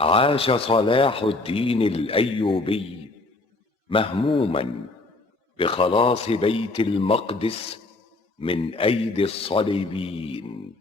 عاش صلاح الدين الأيوبي مهموما بخلاص بيت المقدس من أيدي الصليبيين.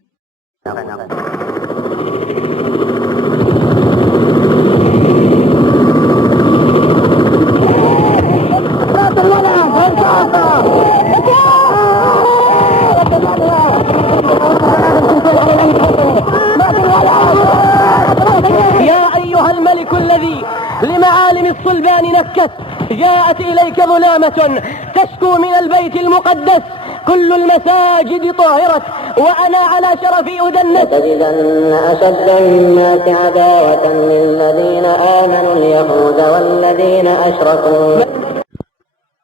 يا أيها الملك الذي لمعالم الصلبان نكت، جاءت إليك ظلامة تشكو من البيت المقدس، كل المساجد طهرت وأنا على شرفي أدنس. لتجدن أشد الناس عداوة للذين آمنوا اليهود والذين أشركوا.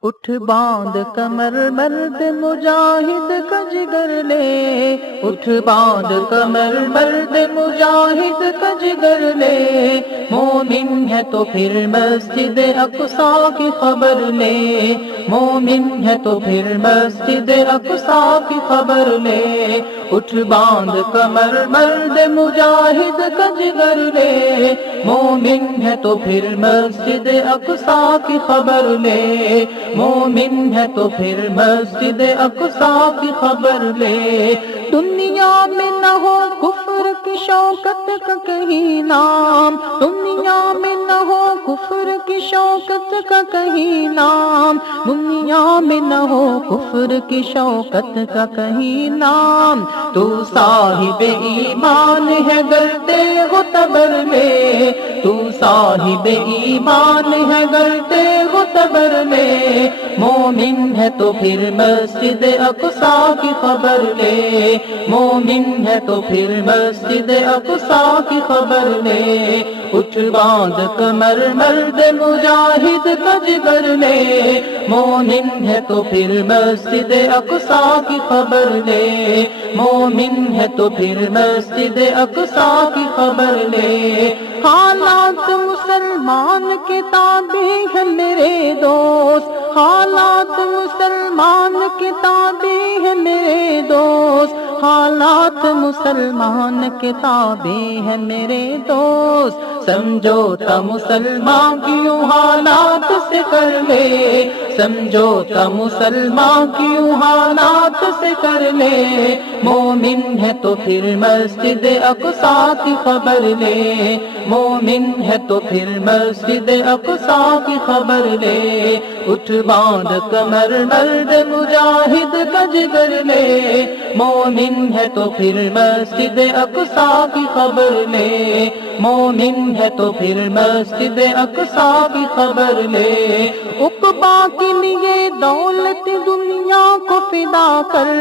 اٹھ باندھ کمر مرد مجاہد کا جگر لے، اٹھ باندھ کمر مرد مجاہد کا جگر لے، مومن ہے تو پھر مسجد اقصیٰ کی خبر لے، مومن ہے تو پھر مسجد اقصیٰ کی خبر لے، اٹھ باندھ کمر مرد مجاہد کا جگر لے، مومن ہے تو پھر مسجد اقصیٰ کی خبر لے، مومن ہے تو پھر مسجد اقصیٰ کی خبر لے۔ دنیا میں نہ ہو کفر کی شوکت کا کہیں نام، دنیا میں نہ ہو کفر کی شوکت کا کہیں نام، دنیا میں نہ ہو کفر کی شوکت کا کہیں نام، تو صاحب ایمان ہے گرتے ہو تبر لے، تو صاحب ایمان ہے گرتے ہو تبر لے، مومن ہے تو پھر مسجد اقصیٰ کی خبر لے، مومن ہے تو پھر مسجد اقصیٰ کی خبر لے، اٹھ باندھ کمر مرد مجاہد کا جگر لے، مومن ہے تو پھر مسجد اقصیٰ کی خبر لے، مومن ہے تو پھر مسجد اقصیٰ کی خبر لے۔ حالات مسلمان کے تابع ہے میرے دوست، حالات مسلمان کے تابع ہے میرے دوست، حالات مسلمان کے تابع ہے میرے دوست، سمجھوتا مسلمان کیوں حالات سے کر لے، سمجھوتا مسلمان کیوں حالات سے کر لے، مومن ہے تو پھر مسجد اقصیٰ کی خبر لے، مومن ہے تو پھر مسجد اقصیٰ کی خبر لے، اٹھ باندھ کمر مرد مجاہد کا جگر لے، مومن ہے تو پھر مسجد اقصیٰ کی خبر لے، مومن ہے تو پھر مسجد اقصیٰ کی خبر لے۔ عقبہ کے لیے دولت دنیا کو فدا کر،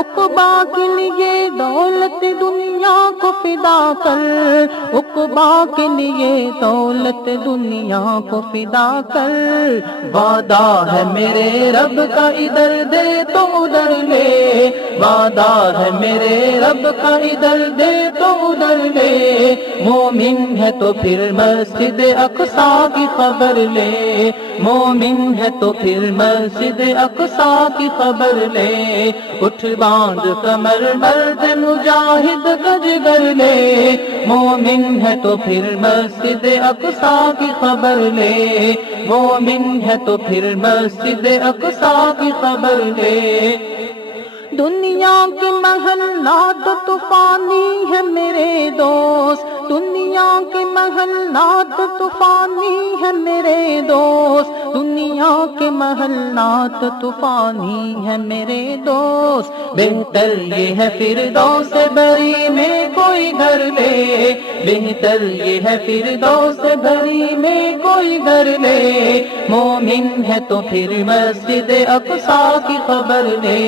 عقبہ کے لیے دولت دنیا کو فدا کر، عقبہ کے لیے دولت دنیا کو فدا کر، وعدہ ہے میرے رب کا ادھر دے تو ادھر لے، وعدہ ہے میرے رب کا ادھر دے تو ادھر لے، مومن ہے تو پھر مسجد اقصیٰ کی خبر لے، مومن ہے تو پھر مسجد اقصیٰ کی خبر لے، اٹھ باندھ کمر مرد مجاہد کا جگر لے، مومن ہے تو پھر مسجد اقصیٰ کی خبر لے، مومن ہے تو پھر مسجد اقصیٰ کی خبر لے۔ دنیا کے محلات طوفانی ہے میرے دوست، دنیا کے محلات طوفانی ہے میرے دوست، دنیا کے محلات طوفانی ہے میرے دوست، بہتر یہ ہے فردوس بری میں کوئی گھر لے، بہتر یہ ہے فردوس بری میں کوئی گھر لے، مومن ہے تو پھر مسجد اقصیٰ کی خبر لے۔